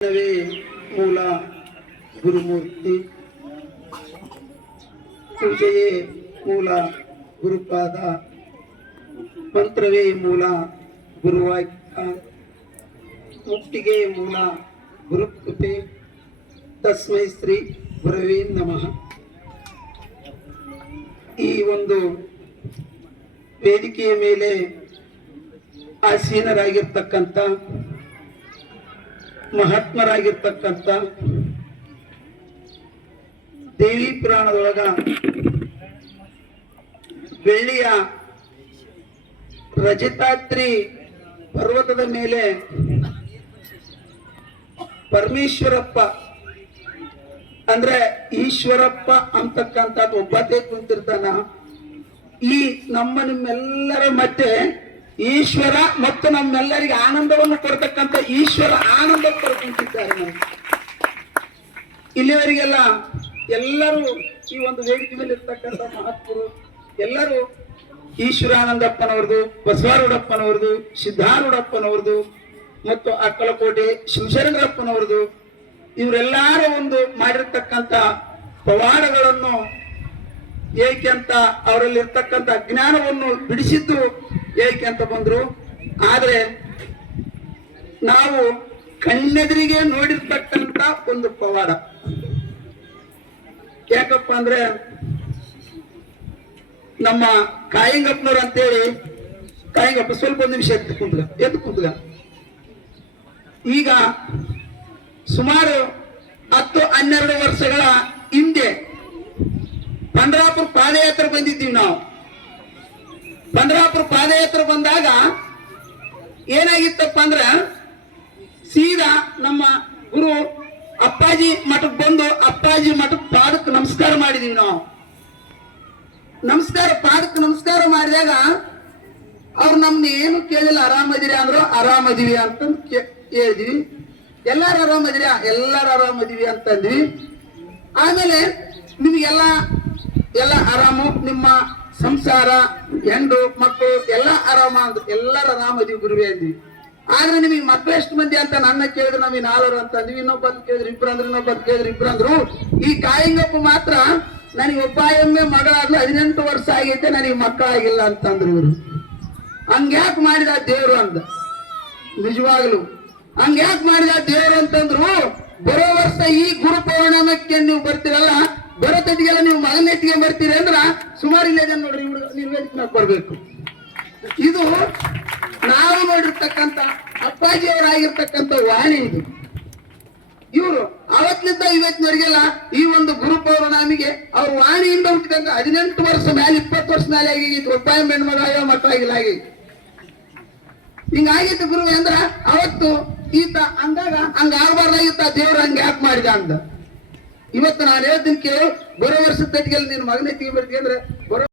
ಮೂಲ ಗುರುಮೂರ್ತಿ, ಪೂಜೆಯೇ ಮೂಲ ಗುರುಪಾದ, ಮಂತ್ರವೇ ಮೂಲ ಗುರುವಾಕ್ಯ, ಮುಕ್ತಿಗೆ ಮೂಲ ಗುರುಕೃಪೆ. ತಸ್ಮೈ ಶ್ರೀ ಗುರವೇ ನಮಃ. ಈ ಒಂದು ವೇದಿಕೆಯ ಮೇಲೆ ಆಸೀನರಾಗಿರ್ತಕ್ಕಂಥ ಮಹಾತ್ಮರಾಗಿರ್ತಕ್ಕಂಥ ದೇವಿ ಪುರಾಣದೊಳಗ ಬೆಳ್ಳಿಯ ರಜತಾದ್ರಿ ಪರ್ವತದ ಮೇಲೆ ಪರಮೇಶ್ವರಪ್ಪ ಅಂದ್ರೆ ಈಶ್ವರಪ್ಪ ಅಂತಕ್ಕಂಥ ಒಬ್ಬನೇ ಕುಂತಿರ್ತಾನ. ಈ ನಿಮ್ಮೆಲ್ಲರ ಮಧ್ಯೆ ಈಶ್ವರ ಮತ್ತು ನಮ್ಮೆಲ್ಲರಿಗೆ ಆನಂದವನ್ನು ಕೊಡ್ತಕ್ಕಂಥ ಈಶ್ವರ ಆನಂದ ಕೊಡ್ಕೊಂತಿದ್ದಾರೆ. ಇಲ್ಲಿವರೆಗೆಲ್ಲ ಎಲ್ಲರೂ ಈ ಒಂದು ವೇದಿಕೆ ಮೇಲೆ ಇರ್ತಕ್ಕಂಥ ಮಹಾತ್ಮರು ಎಲ್ಲರೂ ಈಶ್ವರಾನಂದಪ್ಪನವ್ರದು, ಬಸವರುಡಪ್ಪನವ್ರದು, ಸಿದ್ಧಾರೂಢಪ್ಪನವ್ರದು ಮತ್ತು ಅಕ್ಕಲಕೋಟೆ ಶಿವಶರಣರಪ್ಪನವ್ರದು ಇವರೆಲ್ಲರ ಒಂದು ಮಾಡಿರ್ತಕ್ಕಂಥ ಪವಾಡಗಳನ್ನು ಏಕೆ ಅಂತ ಅವರಲ್ಲಿ ಇರ್ತಕ್ಕಂಥ ಅಜ್ಞಾನವನ್ನು ಬಿಡಿಸಿದ್ದು ಏಕೆ ಅಂತ ಬಂದ್ರು. ಆದ್ರೆ ನಾವು ಕಣ್ಣೆದುರಿಗೆ ನೋಡಿರ್ತಕ್ಕಂಥ ಒಂದು ಪವಾಡ ಯಾಕಪ್ಪ ಅಂದ್ರೆ ನಮ್ಮ ಕಾಯಿಂಗಪ್ಪನವ್ರು ಅಂತೇಳಿ, ಕಾಯಿಂಗಪ್ಪ ಸ್ವಲ್ಪ ಒಂದು ನಿಮಿಷ ಎದ್ದು ಕುಂತ್ಗ. ಈಗ ಸುಮಾರು 10-12 ವರ್ಷಗಳ ಹಿಂದೆ ಪಂಡ್ರಾಪುರ ಪಾದಯಾತ್ರೆ ಬಂದಿದ್ದೀವಿ ನಾವು. ಪಂಡ್ರಾಪುರ ಪಾದಯಾತ್ರೆ ಬಂದಾಗ ಏನಾಗಿತ್ತಪ್ಪ ಅಂದ್ರ ಸೀದಾ ನಮ್ಮ ಗುರು ಅಪ್ಪಾಜಿ ಮಠಕ್ಕೆ ಬಂದು ಅಪ್ಪಾಜಿ ಮಠಕ್ಕೆ ಪಾದಕ್ಕೆ ನಮಸ್ಕಾರ ಮಾಡಿದೀವಿ ನಾವು. ಪಾದಕ್ಕೆ ನಮಸ್ಕಾರ ಮಾಡಿದಾಗ ಅವ್ರು ನಮ್ನ ಏನು ಕೇಳಿಲ್ಲ. ಆರಾಮದಿರಿ ಅಂದ್ರು ಆರಾಮದಿವಿ ಅಂತ ಹೇಳಿದ್ವಿ. ಎಲ್ಲಾರು ಆರಾಮದಿರಿ, ಎಲ್ಲಾರು ಆರಾಮದಿವಿ ಅಂತಂದ್ವಿ. ಆಮೇಲೆ ನಿಮ್ಗೆಲ್ಲ ಆರಾಮು, ನಿಮ್ಮ ಸಂಸಾರ ಹೆಂಡು ಮಕ್ಕಳು ಎಲ್ಲ ಆರಾಮ ಅಂದ್ರು. ಎಲ್ಲಾರು ಆರಾಮದಿವಿ ಗುರುವೇ ಅಂದ್ವಿ. ಆದ್ರೆ ನಿಮಗೆ ಮಕ್ಕಳು ಎಷ್ಟು ಮಂದಿ ಅಂತ ನನ್ನ ಕೇಳಿದ್ರೆ ನಮಗೆ 4 ಅಂತ ಅಂದ್ವಿ. ಇನ್ನೊಬ್ಬರು ಕೇಳಿದ್ರು 2 ಅಂದ್ರು, ಇನ್ನೊಬ್ಬರು ಕೇಳಿದ್ರು 2 ಅಂದ್ರು. ಈ ಕಾಯಿಂಗಪ್ಪ ಮಾತ್ರ ನನಗೆ ಒಬ್ಬ ಎಮ್ಮೆ ಮಗಳಾದ್ಲು, 18 ವರ್ಷ ಆಗೈತೆ, ನನಗೆ ಮಕ್ಕಳಾಗಿಲ್ಲ ಅಂತಂದ್ರು ಇವರು. ಹಂಗ್ಯಾಕೆ ಮಾಡಿದ ದೇವ್ರು ಅಂದ. ನಿಜವಾಗ್ಲು ಹಂಗ್ಯಾಕೆ ಮಾಡಿದ ದೇವ್ರು ಅಂತಂದ್ರು, ಬರೋ ವರ್ಷ ಈ ಗುರು ಪೌರ್ಣಮಕ್ಕೆ ನೀವು ಬರ್ತೀರಲ್ಲ, ಬರೋ ತಟ್ಟಿಗೆಲ್ಲ ನೀವು ಮಗನೆತ್ತಿಗೆ ಬರ್ತೀರಿ ಅಂದ್ರ ಸುಮಾರು ಇಲ್ಲ ಜನ ನೋಡ್ರಿ ನೀವು ವೇದಿಕೆ ಬರ್ಬೇಕು. ಇದು ನಾವು ನೋಡಿರ್ತಕ್ಕಂಥ ಅಪ್ಪಾಜಿಯವರಾಗಿರ್ತಕ್ಕಂಥ ವಾಣಿ. ಇದು ಇವರು ಅವತ್ತಿನಿಂದ ಇವತ್ತಿನವರೆಗೆಲ್ಲ ಈ ಒಂದು ಗುರು ಪೌರ್ಣಮಿಗೆ ಅವ್ರ ವಾಣಿಯಿಂದ ಹುಟ್ಟಿದಂಗ 18 ವರ್ಷ ಮೇಲೆ 20 ವರ್ಷ ಮೇಲೆ ಆಗಿತ್ತು. ಒಬ್ಬ ಹೆಣ್ಮಗ ಮಕ್ಕಳಾಗಿಲ್ಲ ಆಗಿ ಹಿಂಗಾಗಿತ್ತು ಗುರು ಅಂದ್ರ ಅವತ್ತು ಈತ ಅಂದಾಗ ಹಂಗಾಗಬಾರ್ದಾಗಿತ್ತ ದೇವ್ರ ಹಂಗ ಯಾಕೆ ಮಾಡಿದ ಅಂತ. ಇವತ್ತು ನಾನು ಹೇಳ್ತೀನಿ ಕೇಳು, ಬರೋ ವರ್ಷದ ತಟ್ಟಿಗೆಲ್ಲ ನಿನ್ನ ಮಗನೇ ಬರ್ತೀವಿ ಅಂದ್ರೆ ಬರೋ